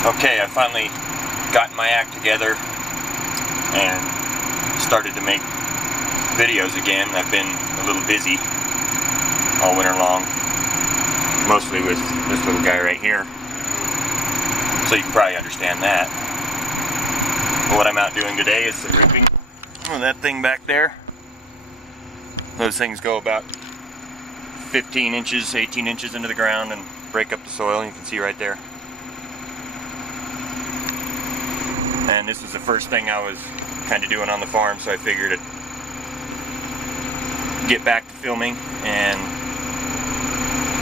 Okay, I finally got my act together and started to make videos again. I've been a little busy all winter long, mostly with this little guy right here, so you can probably understand that. But what I'm out doing today is the ripping of that thing back there. Those things go about 15 inches, 18 inches into the ground and break up the soil. You can see right there. And this is the first thing I was kind of doing on the farm, so I figured I'd get back to filming and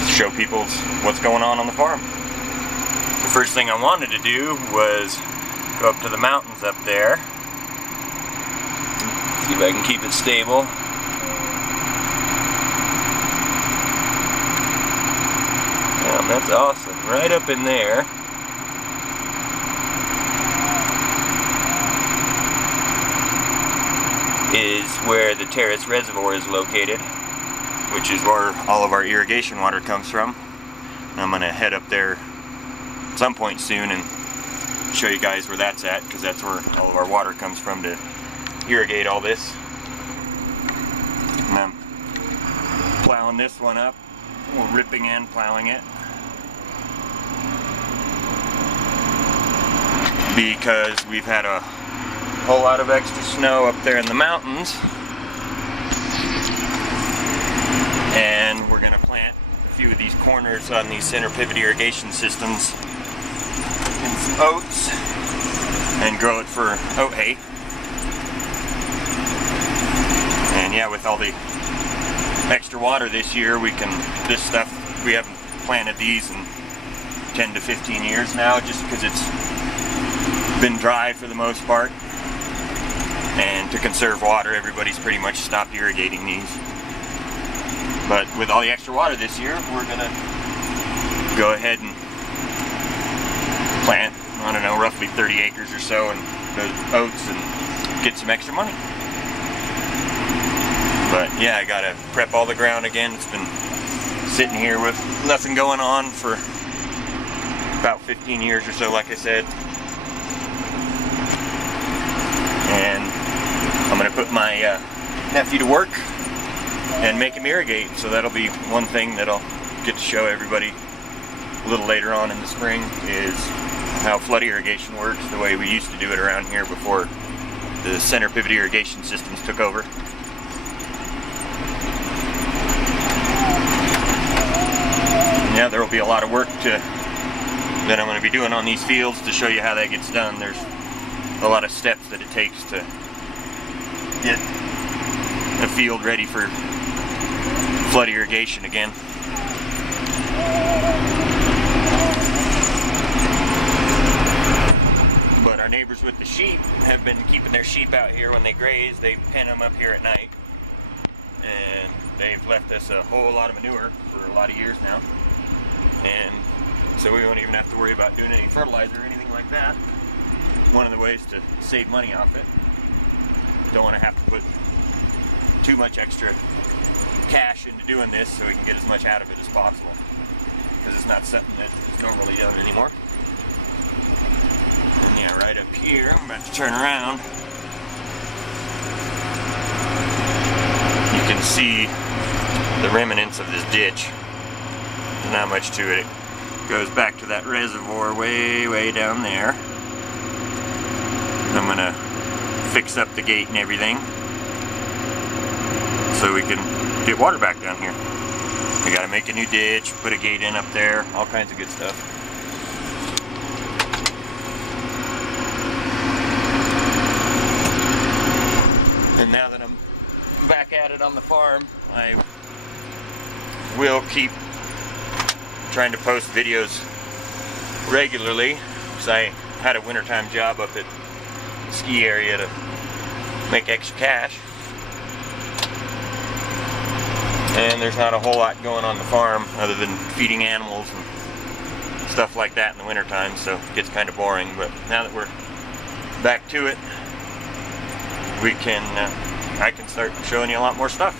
show people what's going on the farm. The first thing I wanted to do was go up to the mountains up there. See if I can keep it stable. Yeah, that's awesome. Right up in there. Is where the terrace reservoir is located, which is where all of our irrigation water comes from. And I'm going to head up there at some point soon and show you guys where that's at, because that's where all of our water comes from to irrigate all this. And I'm plowing this one up. We're ripping and plowing it, because we've had a whole lot of extra snow up there in the mountains, and we're going to plant a few of these corners on these center pivot irrigation systems in some oats and grow it for oat hay. And yeah, with all the extra water this year, this stuff, we haven't planted these in 10 to 15 years now, just because it's been dry for the most part. And to conserve water, everybody's pretty much stopped irrigating these. But with all the extra water this year, we're gonna go ahead and plant, I don't know, roughly 30 acres or so in those oats and get some extra money. But yeah, I gotta prep all the ground again. It's been sitting here with nothing going on for about 15 years or so, like I said. And I'm going to put my nephew to work and make him irrigate, so that'll be one thing that I'll get to show everybody a little later on in the spring, is how flood irrigation works the way we used to do it around here before the center pivot irrigation systems took over. Yeah, there will be a lot of work that I'm going to be doing on these fields to show you how that gets done. There's a lot of steps that it takes to get a field ready for flood irrigation again. But our neighbors with the sheep have been keeping their sheep out here when they graze. They pen them up here at night, and they've left us a whole lot of manure for a lot of years now, and so we won't even have to worry about doing any fertilizer or anything like that. One of the ways to save money off it. Don't want to have to put too much extra cash into doing this, so we can get as much out of it as possible, because it's not something that's normally done anymore. And yeah, right up here, I'm about to turn around. You can see the remnants of this ditch. There's not much to it. It goes back to that reservoir way down there. I'm gonna fix up the gate and everything so we can get water back down here. We gotta make a new ditch, put a gate in up there, all kinds of good stuff. And now that I'm back at it on the farm, I will keep trying to post videos regularly, because I had a wintertime job up at ski area to make extra cash, and there's not a whole lot going on the farm other than feeding animals and stuff like that in the wintertime, so it gets kind of boring. But now that we're back to it, I can start showing you a lot more stuff.